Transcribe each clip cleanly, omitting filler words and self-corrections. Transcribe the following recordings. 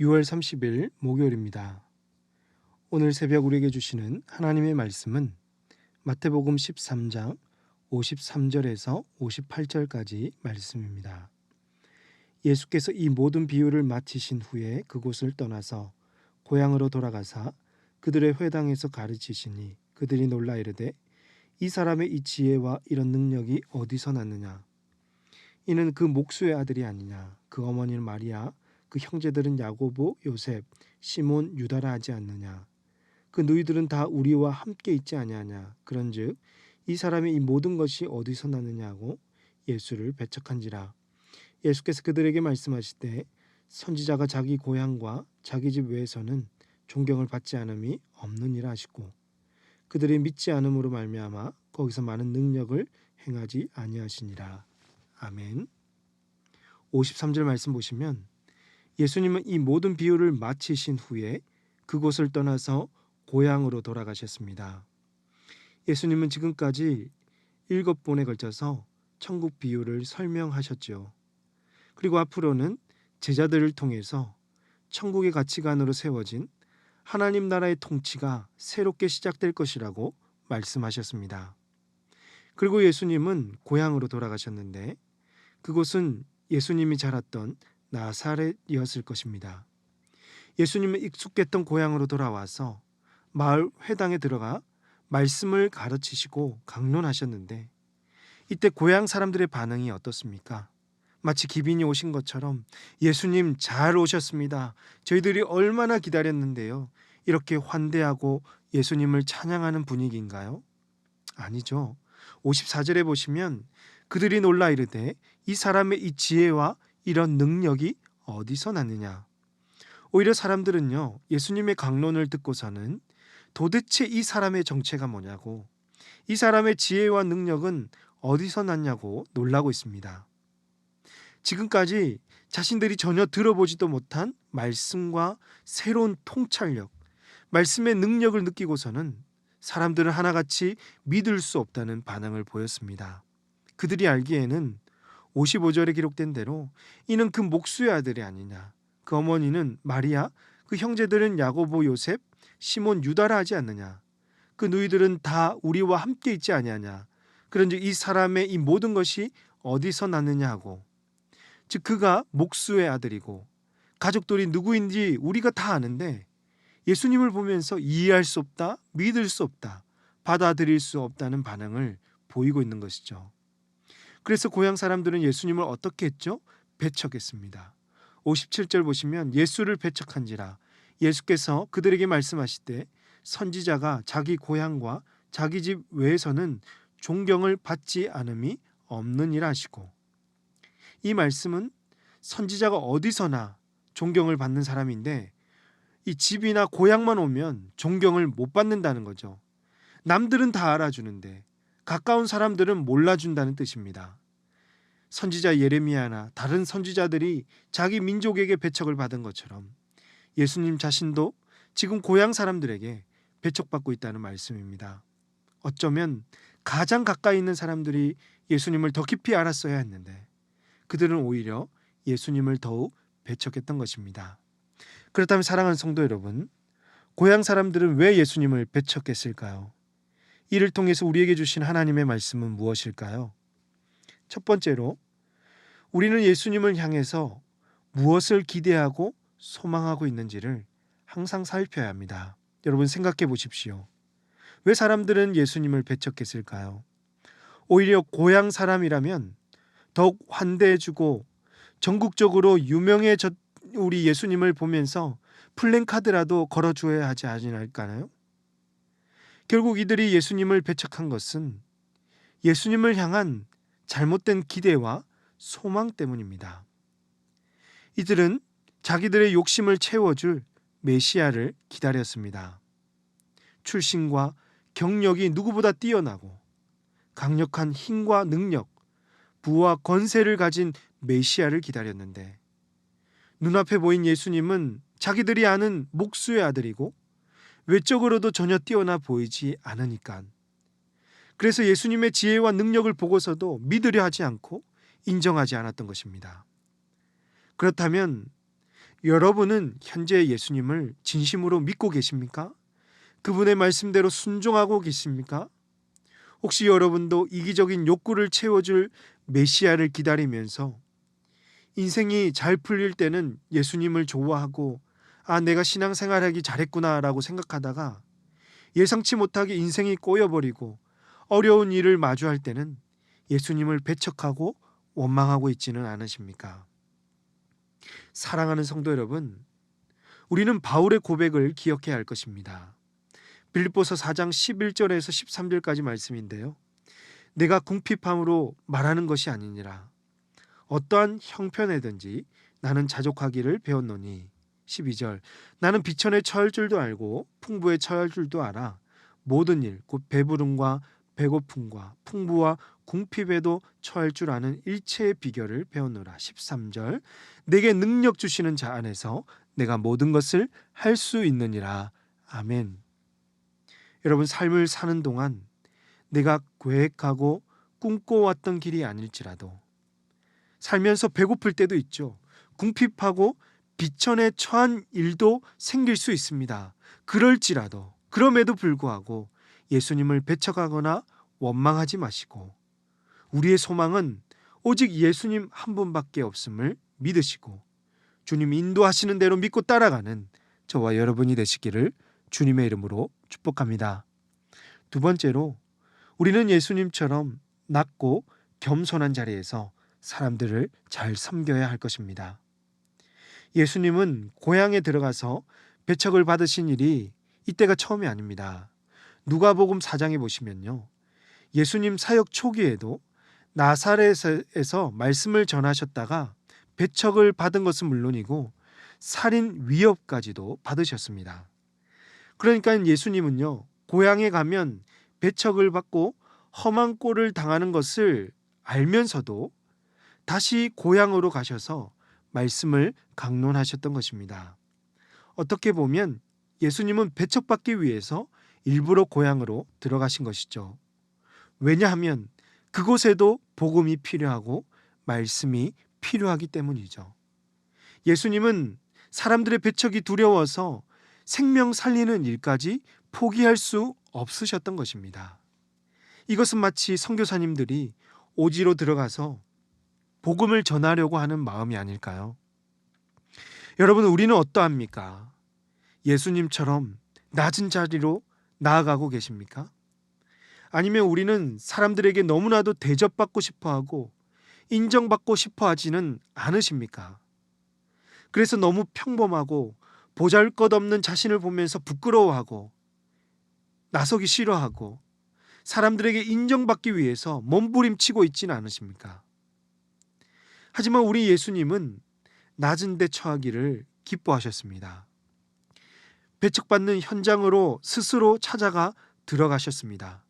6월 30일 목요일입니다. 오늘 새벽 우리에게 주시는 하나님의 말씀은 마태복음 13장 53절에서 58절까지 말씀입니다. 예수께서 이 모든 비유를 마치신 후에 그곳을 떠나서 고향으로 돌아가사 그들의 회당에서 가르치시니 그들이 놀라 이르되 이 사람의 이 지혜와 이런 능력이 어디서 났느냐? 이는 그 목수의 아들이 아니냐? 그 어머니는 마리아, 그 형제들은 야고보, 요셉, 시몬, 유다라 하지 않느냐? 그 너희들은 다 우리와 함께 있지 아니하냐? 그런즉 이 사람의 이 모든 것이 어디서 났느냐고 예수를 배척한지라. 예수께서 그들에게 말씀하시되 선지자가 자기 고향과 자기 집 외에서는 존경을 받지 않음이 없느니라 하시고 그들이 믿지 않음으로 말미암아 거기서 많은 능력을 행하지 아니하시니라. 아멘. 53절 말씀 보시면 예수님은 이 모든 비유를 마치신 후에 그곳을 떠나서 고향으로 돌아가셨습니다. 예수님은 지금까지 7번에 걸쳐서 천국 비유를 설명하셨죠. 그리고 앞으로는 제자들을 통해서 천국의 가치관으로 세워진 하나님 나라의 통치가 새롭게 시작될 것이라고 말씀하셨습니다. 그리고 예수님은 고향으로 돌아가셨는데 그곳은 예수님이 자랐던 나사렛이었을 것입니다. 예수님은 익숙했던 고향으로 돌아와서 마을 회당에 들어가 말씀을 가르치시고 강론하셨는데 이때 고향 사람들의 반응이 어떻습니까? 마치 기빈이 오신 것처럼 예수님 잘 오셨습니다. 저희들이 얼마나 기다렸는데요. 이렇게 환대하고 예수님을 찬양하는 분위기인가요? 아니죠. 54절에 보시면 그들이 놀라 이르되 이 사람의 이 지혜와 이런 능력이 어디서 났느냐? 오히려 사람들은요, 예수님의 강론을 듣고서는 도대체 이 사람의 정체가 뭐냐고, 이 사람의 지혜와 능력은 어디서 났냐고 놀라고 있습니다. 지금까지 자신들이 전혀 들어보지도 못한 말씀과 새로운 통찰력, 말씀의 능력을 느끼고서는 사람들은 하나같이 믿을 수 없다는 반응을 보였습니다. 그들이 알기에는 55절에 기록된 대로 이는 그 목수의 아들이 아니냐, 그 어머니는 마리아, 그 형제들은 야고보, 요셉, 시몬, 유다라 하지 않느냐, 그 너희들은 다 우리와 함께 있지 아니하냐, 그런즉 이 사람의 이 모든 것이 어디서 났느냐 하고, 즉 그가 목수의 아들이고 가족들이 누구인지 우리가 다 아는데 예수님을 보면서 이해할 수 없다, 믿을 수 없다, 받아들일 수 없다는 반응을 보이고 있는 것이죠. 그래서 고향 사람들은 예수님을 어떻게 했죠? 배척했습니다. 57절 보시면 예수를 배척한지라. 예수께서 그들에게 말씀하시되 선지자가 자기 고향과 자기 집 외에서는 존경을 받지 않음이 없느니라 하시고, 이 말씀은 선지자가 어디서나 존경을 받는 사람인데 이 집이나 고향만 오면 존경을 못 받는다는 거죠. 남들은 다 알아주는데 가까운 사람들은 몰라준다는 뜻입니다. 선지자 예레미야나 다른 선지자들이 자기 민족에게 배척을 받은 것처럼 예수님 자신도 지금 고향 사람들에게 배척받고 있다는 말씀입니다. 어쩌면 가장 가까이 있는 사람들이 예수님을 더 깊이 알았어야 했는데 그들은 오히려 예수님을 더욱 배척했던 것입니다. 그렇다면 사랑하는 성도 여러분, 고향 사람들은 왜 예수님을 배척했을까요? 이를 통해서 우리에게 주신 하나님의 말씀은 무엇일까요? 첫 번째로 우리는 예수님을 향해서 무엇을 기대하고 소망하고 있는지를 항상 살펴야 합니다. 여러분 생각해 보십시오. 왜 사람들은 예수님을 배척했을까요? 오히려 고향 사람이라면 더욱 환대해주고 전국적으로 유명해졌 우리 예수님을 보면서 플랜카드라도 걸어줘야 하지 않을까요? 결국 이들이 예수님을 배척한 것은 예수님을 향한 잘못된 기대와 소망 때문입니다. 이들은 자기들의 욕심을 채워줄 메시아를 기다렸습니다. 출신과 경력이 누구보다 뛰어나고 강력한 힘과 능력, 부와 권세를 가진 메시아를 기다렸는데 눈앞에 보인 예수님은 자기들이 아는 목수의 아들이고 외적으로도 전혀 뛰어나 보이지 않으니까, 그래서 예수님의 지혜와 능력을 보고서도 믿으려 하지 않고 인정하지 않았던 것입니다. 그렇다면 여러분은 현재 예수님을 진심으로 믿고 계십니까? 그분의 말씀대로 순종하고 계십니까? 혹시 여러분도 이기적인 욕구를 채워줄 메시아를 기다리면서 인생이 잘 풀릴 때는 예수님을 좋아하고 내가 신앙생활하기 잘했구나라고 생각하다가 예상치 못하게 인생이 꼬여버리고 어려운 일을 마주할 때는 예수님을 배척하고 원망하고 있지는 않으십니까? 사랑하는 성도 여러분, 우리는 바울의 고백을 기억해야 할 것입니다. 빌립보서 4장 11절에서 13절까지 말씀인데요. 내가 궁핍함으로 말하는 것이 아니니라. 어떠한 형편에든지 나는 자족하기를 배웠노니. 12절 나는 비천에 처할 줄도 알고 풍부에 처할 줄도 알아. 모든 일 곧 배부름과 배고픔과 풍부와 궁핍에도 처할 줄 아는 일체의 비결을 배웠노라. 13절 내게 능력 주시는 자 안에서 내가 모든 것을 할 수 있느니라. 아멘. 여러분, 삶을 사는 동안 내가 계획하고 꿈꿔왔던 길이 아닐지라도 살면서 배고플 때도 있죠. 궁핍하고 비천에 처한 일도 생길 수 있습니다. 그럴지라도 그럼에도 불구하고 예수님을 배척하거나 원망하지 마시고 우리의 소망은 오직 예수님 한 분밖에 없음을 믿으시고 주님 인도하시는 대로 믿고 따라가는 저와 여러분이 되시기를 주님의 이름으로 축복합니다. 두 번째로 우리는 예수님처럼 낮고 겸손한 자리에서 사람들을 잘 섬겨야 할 것입니다. 예수님은 고향에 들어가서 배척을 받으신 일이 이때가 처음이 아닙니다. 누가복음 4장에 보시면요. 예수님 사역 초기에도 나사렛에서 말씀을 전하셨다가 배척을 받은 것은 물론이고 살인 위협까지도 받으셨습니다. 그러니까 예수님은요. 고향에 가면 배척을 받고 험한 꼴을 당하는 것을 알면서도 다시 고향으로 가셔서 말씀을 강론하셨던 것입니다. 어떻게 보면 예수님은 배척받기 위해서 일부러 고향으로 들어가신 것이죠. 왜냐하면 그곳에도 복음이 필요하고 말씀이 필요하기 때문이죠. 예수님은 사람들의 배척이 두려워서 생명 살리는 일까지 포기할 수 없으셨던 것입니다. 이것은 마치 선교사님들이 오지로 들어가서 복음을 전하려고 하는 마음이 아닐까요? 여러분, 우리는 어떠합니까? 예수님처럼 낮은 자리로 나아가고 계십니까? 아니면 우리는 사람들에게 너무나도 대접받고 싶어하고 인정받고 싶어하지는 않으십니까? 그래서 너무 평범하고 보잘것없는 자신을 보면서 부끄러워하고 나서기 싫어하고 사람들에게 인정받기 위해서 몸부림치고 있지는 않으십니까? 하지만 우리 예수님은 낮은 데 처하기를 기뻐하셨습니다. 배척받는 현장으로 스스로 찾아가 들어가셨습니다.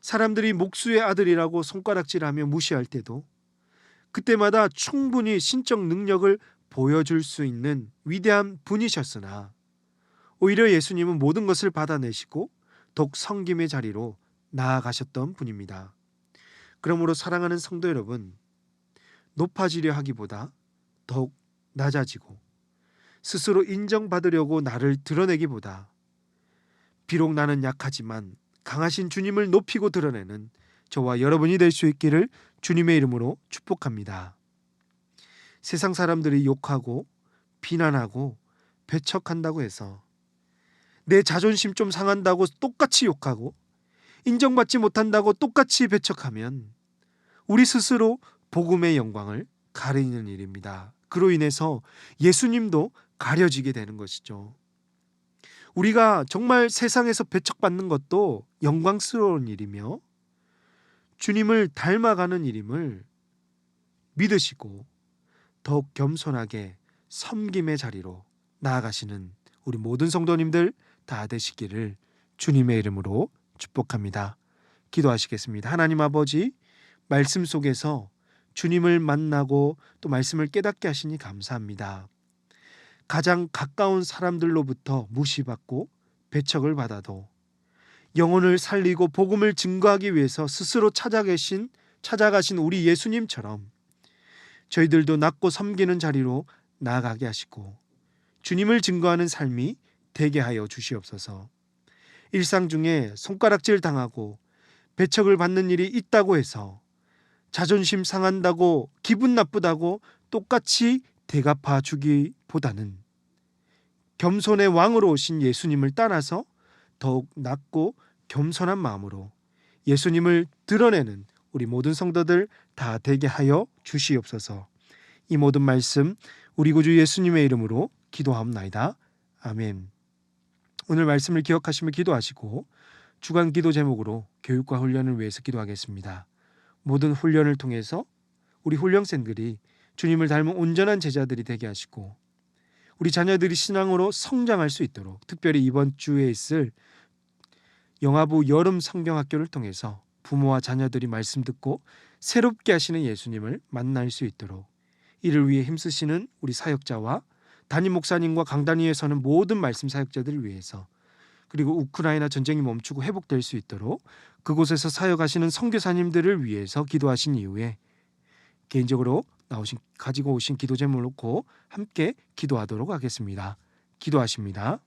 사람들이 목수의 아들이라고 손가락질하며 무시할 때도 그때마다 충분히 신적 능력을 보여줄 수 있는 위대한 분이셨으나 오히려 예수님은 모든 것을 받아내시고 더욱 섬김의 자리로 나아가셨던 분입니다. 그러므로 사랑하는 성도 여러분, 높아지려 하기보다 더욱 낮아지고 스스로 인정받으려고 나를 드러내기보다 비록 나는 약하지만 강하신 주님을 높이고 드러내는 저와 여러분이 될 수 있기를 주님의 이름으로 축복합니다. 세상 사람들이 욕하고 비난하고 배척한다고 해서 내 자존심 좀 상한다고 똑같이 욕하고 인정받지 못한다고 똑같이 배척하면 우리 스스로 복음의 영광을 가리는 일입니다. 그로 인해서 예수님도 가려지게 되는 것이죠. 우리가 정말 세상에서 배척받는 것도 영광스러운 일이며 주님을 닮아가는 일임을 믿으시고 더욱 겸손하게 섬김의 자리로 나아가시는 우리 모든 성도님들 다 되시기를 주님의 이름으로 축복합니다. 기도하시겠습니다. 하나님 아버지, 말씀 속에서 주님을 만나고 또 말씀을 깨닫게 하시니 감사합니다. 가장 가까운 사람들로부터 무시받고 배척을 받아도 영혼을 살리고 복음을 증거하기 위해서 스스로 찾아가신 우리 예수님처럼 저희들도 낮고 섬기는 자리로 나아가게 하시고 주님을 증거하는 삶이 되게 하여 주시옵소서. 일상 중에 손가락질 당하고 배척을 받는 일이 있다고 해서 자존심 상한다고 기분 나쁘다고 똑같이 대갚아 주기보다는 겸손의 왕으로 오신 예수님을 따라서 더욱 낮고 겸손한 마음으로 예수님을 드러내는 우리 모든 성도들 다 되게 하여 주시옵소서. 이 모든 말씀 우리 구주 예수님의 이름으로 기도하옵나이다. 아멘. 오늘 말씀을 기억하시며 기도하시고 주간 기도 제목으로 교육과 훈련을 위해서 기도하겠습니다. 모든 훈련을 통해서 우리 훈련생들이 주님을 닮은 온전한 제자들이 되게 하시고 우리 자녀들이 신앙으로 성장할 수 있도록 특별히 이번 주에 있을 영아부 여름 성경학교를 통해서 부모와 자녀들이 말씀 듣고 새롭게 하시는 예수님을 만날 수 있도록 이를 위해 힘쓰시는 우리 사역자와 담임 목사님과 강단 위에 서는 모든 말씀 사역자들을 위해서 그리고 우크라이나 전쟁이 멈추고 회복될 수 있도록 그곳에서 사역하시는 선교사님들을 위해서 기도하신 이후에 개인적으로 가지고 오신 기도 제목을 놓고 함께 기도하도록 하겠습니다. 기도하십니다.